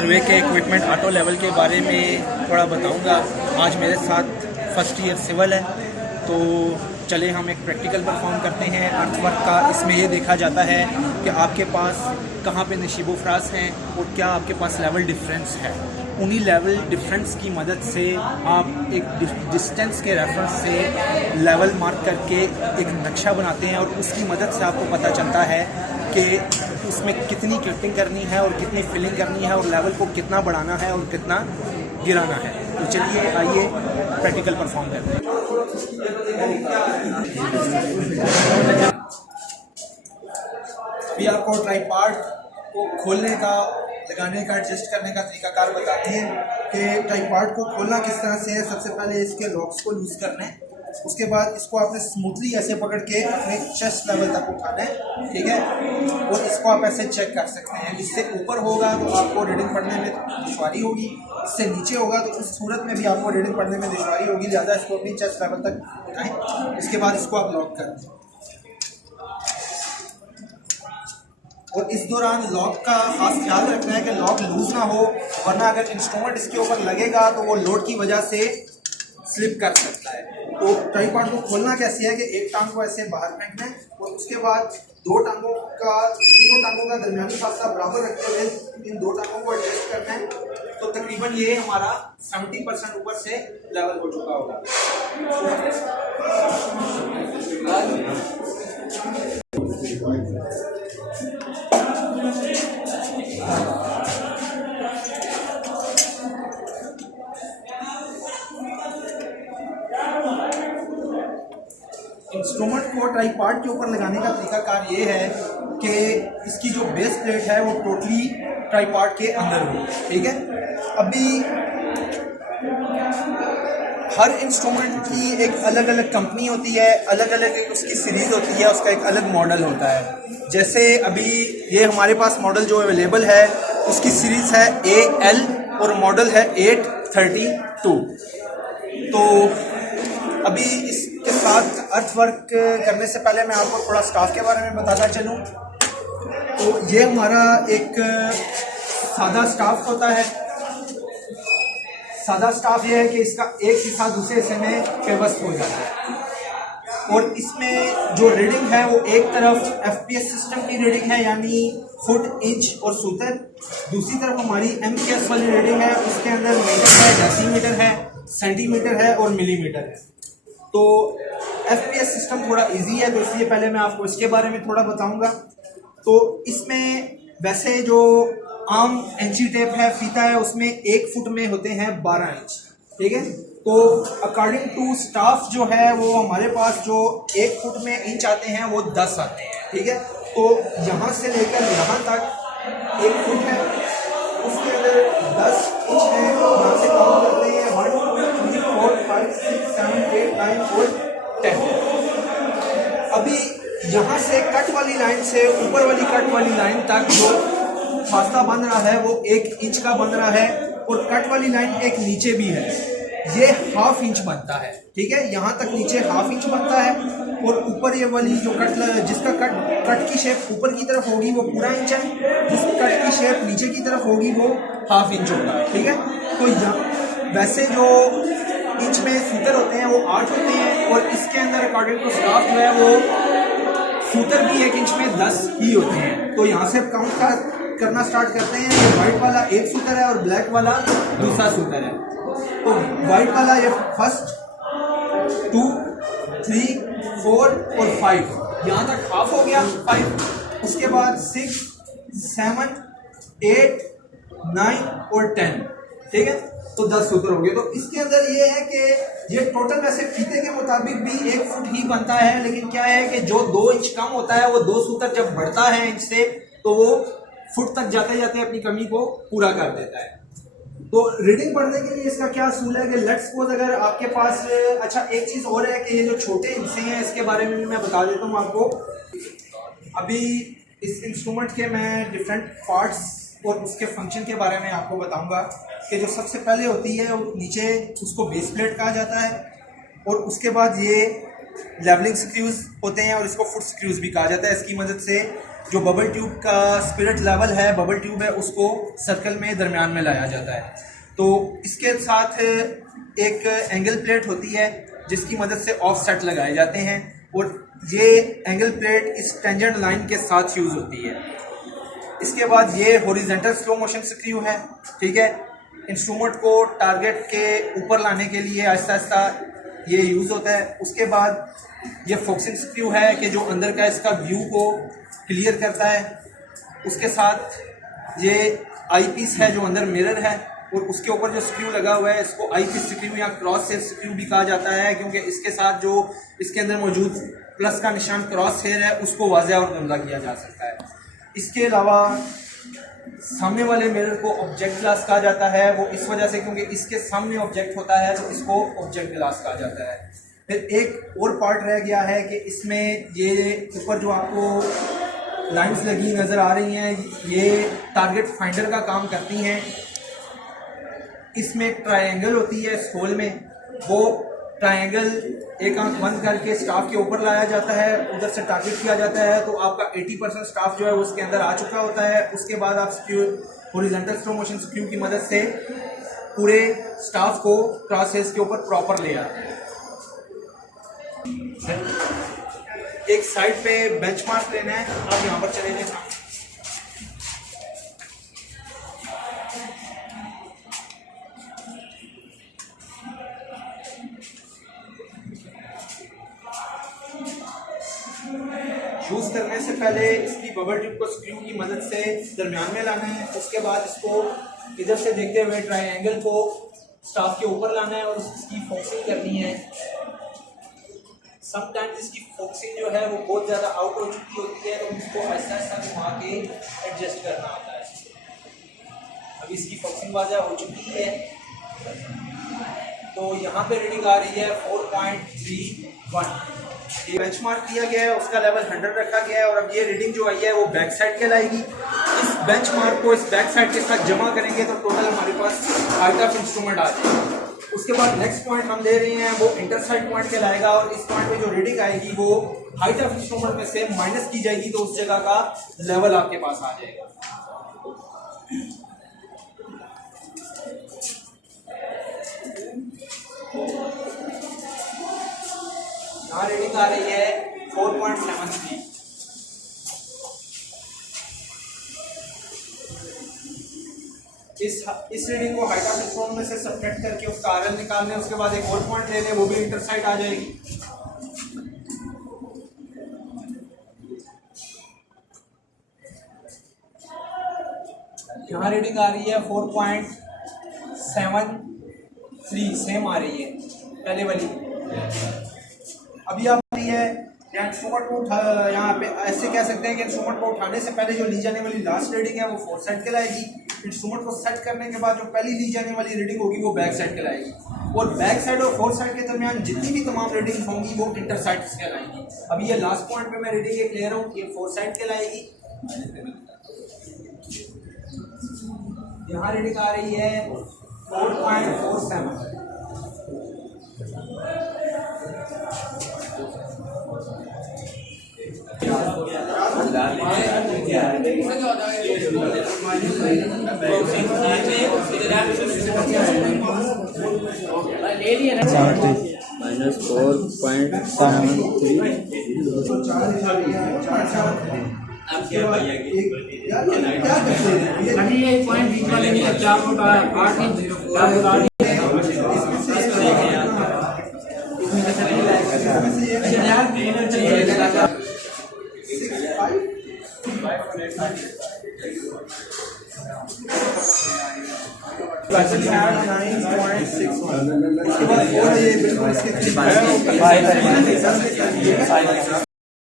सर्वे के equipment auto level के बारे में थोड़ा बताऊंगा। आज मेरे साथ फर्स्ट ईयर सिविल है, तो चले हम एक प्रैक्टिकल परफॉर्म करते हैं अर्थवर्क का। इसमें ये देखा जाता है कि आपके पास कहाँ पे नशीबो फ्रास हैं और क्या आपके पास लेवल डिफरेंस है। उन्हीं लेवल डिफरेंस की मदद से आप एक डिस्टेंस के रेफरेंस से लेवल मार्क करके एक नक्शा बनाते हैं और उसकी मदद से आपको पता चलता है कि उसमें कितनी क्लिपिंग करनी है और कितनी फिलिंग करनी है और लेवल को कितना बढ़ाना है और कितना गिराना है। तो चलिए आइए प्रैक्टिकल परफॉर्म करते हैं। भी आपको ट्राइपॉड को खोलने का, लगाने का, एडजस्ट करने का तरीकाकार बताते हैं कि ट्राइपॉड को खोलना किस तरह से है। सबसे पहले इसके लॉक्स को लूज करना है, उसके बाद इसको आपने स्मूथली ऐसे पकड़ के अपने चेस्ट लेवल तक उठाना है, ठीक है। और इसको आप ऐसे चेक कर सकते हैं। इससे ऊपर होगा तो आपको रीडिंग पढ़ने में दुश्वारी होगी, इससे नीचे होगा तो उस सूरत में भी आपको रीडिंग पढ़ने में दुश्वारी होगी। ज़्यादा इसको अपनी चेस्ट लेवल तक उठाएं, इसके बाद इसको आप लॉक कर दें। और इस दौरान लॉक का खास ख्याल रखना है कि लॉक लूज ना हो, वरना अगर इंस्ट्रूमेंट इसके ऊपर लगेगा तो वो लोड की वजह से स्लिप कर सकता है। तो ट्राइपॉड को खोलना कैसे है कि एक टांग को ऐसे बाहर फेंकना है और उसके बाद तीनों टांगों का दरमियानी फासला बराबर रखते हुए इन दो टांगों को एडजस्ट करना है। तो तकरीबन ये हमारा 70% ऊपर से लेवल हो चुका होगा। इंस्ट्रूमेंट को ट्राइपॉड के ऊपर लगाने का तरीकाकार ये है कि इसकी जो बेस प्लेट है वो टोटली ट्राइपॉड के अंदर हो, ठीक है। अभी हर इंस्ट्रूमेंट की एक अलग अलग कंपनी होती है, अलग अलग उसकी सीरीज़ होती है, उसका एक अलग मॉडल होता है। जैसे अभी ये हमारे पास मॉडल जो अवेलेबल है उसकी सीरीज़ है AL और मॉडल है 832। तो अभी इसके साथ अर्थवर्क करने से पहले मैं आपको थोड़ा स्टाफ के बारे में बताता चलूँ। तो ये हमारा एक सादा स्टाफ होता है। सादा स्टाफ ये है कि इसका एक हिस्सा दूसरे हिस्से में पेवस्त हो जाता है और इसमें जो रीडिंग है वो एक तरफ FPS सिस्टम की रीडिंग है, यानी फुट, इंच और सूत्र। दूसरी तरफ हमारी MKS वाली रीडिंग है, उसके अंदर मीटर है, डेसीमीटर है, सेंटीमीटर है और मिलीमीटर है। तो FPS सिस्टम थोड़ा इजी है, तो इसलिए पहले मैं आपको इसके बारे में थोड़ा बताऊंगा। तो इसमें वैसे जो आम इंची टेप है, फीता है, उसमें 1 फुट में होते हैं 12 इंच, ठीक है। तो अकॉर्डिंग टू स्टाफ जो है वो हमारे पास जो 1 फुट में इंच आते हैं वो 10 आते हैं, ठीक है। तो यहाँ से लेकर यहाँ तक 1 फुट है, उसके अंदर 10 इंच है। यहाँ से काउंट करते हैं 1 2 3 4 5 6 7 8 9 और 10। अभी यहाँ से कट वाली लाइन से ऊपर वाली कट वाली लाइन तक जो फासला बन रहा है वो 1 इंच का बन रहा है और कट वाली लाइन एक नीचे भी है, ये 1/2 इंच बनता है, ठीक है। यहाँ तक नीचे 1/2 इंच बनता है और ऊपर ये वाली जो जिसका कट की शेप ऊपर की तरफ होगी वो पूरा इंच है, जिस कट की शेप नीचे की तरफ होगी वो 1/2 इंच होगा, ठीक है। तो यहाँ वैसे जो इंच में सूत्र होते हैं वो 8 होते हैं और इसके अंदर अकॉर्डिंग टू स्टाफ जो है वो सूत्र भी 1 इंच में 10 ही होते हैं। तो यहाँ से काउंट करना स्टार्ट करते हैं। ये व्हाइट वाला एक सूत्र है और ब्लैक वाला दूसरा सूत्र है। तो व्हाइट वाला ये 1 2 3 4 और 5, यहाँ तक 1/2 हो गया 5। उसके बाद 6 7 8 9 और 10, ठीक है। तो 10 सूत्र हो गए। तो इसके अंदर ये है कि ये टोटल वैसे फीते के मुताबिक भी 1 फुट ही बनता है, लेकिन क्या है कि जो 2 इंच कम होता है वो 2 सूत्र जब बढ़ता है इंच से तो वो फुट तक जाते जाते अपनी कमी को पूरा कर देता है। तो रीडिंग पढ़ने के लिए इसका क्या असूल है कि लेट्स सपोज अगर आपके पास, अच्छा एक चीज़ और है कि ये जो छोटे हिस्से हैं इसके बारे में भी मैं बता देता हूँ आपको। अभी इस इंस्ट्रूमेंट के मैं डिफरेंट पार्ट्स और उसके फंक्शन के बारे में आपको बताऊंगा कि जो सबसे पहले होती है वो नीचे उसको बेस प्लेट कहा जाता है और उसके बाद ये लेवलिंग स्क्रूज होते हैं और इसको फुट स्क्रूज भी कहा जाता है। इसकी मदद से जो बबल ट्यूब का स्पिरिट लेवल है, बबल ट्यूब है, उसको सर्कल में दरमियान में लाया जाता है। तो इसके साथ एक एंगल प्लेट होती है जिसकी मदद से ऑफ सेट लगाए जाते हैं और ये एंगल प्लेट इस टेंजेंट लाइन के साथ यूज़ होती है। इसके बाद ये हॉरिजॉन्टल स्लो मोशन स्क्रू है, ठीक है। इंस्ट्रूमेंट को टारगेट के ऊपर लाने के लिए आहिस्ता आहिस्ता ये यूज़ होता है। उसके बाद ये फोकसिंग स्क्रू है कि जो अंदर का इसका व्यू को क्लियर करता है। उसके साथ ये आई पीस है जो अंदर मिरर है और उसके ऊपर जो स्क्रू लगा हुआ है इसको आई पीस स्क्रू या क्रॉस हेयर स्क्रू भी कहा जाता है, क्योंकि इसके साथ जो इसके अंदर मौजूद प्लस का निशान क्रॉस हेयर है उसको वाज़ेह और धुंधला किया जा सकता है। इसके अलावा सामने वाले मिरर को ऑब्जेक्ट ग्लास कहा जाता है, वो इस वजह से क्योंकि इसके सामने ऑब्जेक्ट होता है तो इसको ऑब्जेक्ट ग्लास कहा जाता है। फिर एक और पार्ट रह गया है कि इसमें ये ऊपर जो आपको लाइंस लगी नज़र आ रही हैं ये टारगेट फाइंडर का काम करती हैं। इसमें एक ट्रायंगल होती है इस होल में, वो ट्रायंगल एक आंख बंद करके स्टाफ के ऊपर लाया जाता है, उधर से टारगेट किया जाता है तो आपका 80% स्टाफ जो है वो उसके अंदर आ चुका होता है। उसके बाद आप screw horizontal slow motion screw की मदद से पूरे स्टाफ को क्रॉस हेयर्स के ऊपर प्रॉपर ले आते हैं। एक साइड पे बेंचमार्क लेना है, आप यहाँ पर चले जाए। यूज़ करने से पहले इसकी बबल ट्यूब को स्क्रू की मदद से दरमियान में लाना है। उसके बाद इसको इधर से देखते हुए ट्रायंगल को स्टाफ के ऊपर लाना है और इसकी फोकसिंग करनी है। समटाइम्स इसकी फोकसिंग जो है वो बहुत ज़्यादा आउट हो चुकी होती है तो इसको आहिस्ता आहिस्ता घुमा के एडजस्ट करना होता है। अभी इसकी फोकसिंग वाज़ेह हो चुकी है तो यहाँ पे रीडिंग आ रही है 4.31। ये बेंचमार्क किया गया है, उसका लेवल 100 रखा गया है और अब ये रीडिंग जो आई है वो बैक साइड कहलाएगी। इस बेंचमार्क को इस बैक साइड के साथ जमा करेंगे तो टोटल हमारे पास हाइट ऑफ इंस्ट्रूमेंट आ जाएगा। उसके बाद नेक्स्ट पॉइंट हम ले रहे हैं वो इंटर साइड पॉइंट कहलाएगा और इस पॉइंट पे जो रीडिंग आएगी वो हाइट ऑफ इंस्ट्रूमेंट में से माइनस की जाएगी तो उस जगह का लेवल आपके पास आ जाएगा। यहाँ रीडिंग आ रही है 4.73। इस रीडिंग को हाइट ऑफ इंस्ट्रूमेंट में से सब्ट्रैक्ट करके उसका आरएल निकालने, उसके बाद एक और पॉइंट ले लें, वो भी इंटर साइड आ जाएगी। यहाँ रीडिंग आ रही है 4.73, सेम आ रही है पहले वाली। अभी आप रही है इंस्ट्रूमेंट को यहाँ पे ऐसे कह सकते हैं कि इंस्ट्रूमेंट को उठाने से पहले जो ली जाने वाली लास्ट रीडिंग है वो 4 साइड कहलाएगी। इंस्ट्रूमेंट को सेट करने के बाद जो पहली ली जाने वाली रीडिंग होगी वो बैक साइड कहलाएगी और बैक साइड और 4 साइड के दरमियान जितनी भी तमाम रीडिंग होंगी वो इंटर साइड कहलाएगी। अभी ये लास्ट पॉइंट पे मैं रीडिंग एक ले रहा हूँ, ये 4 साइड कहलाएगी। यहाँ रीडिंग आ रही है 4.47।